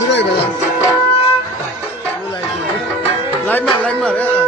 তুলে লাইট মার লাইট মার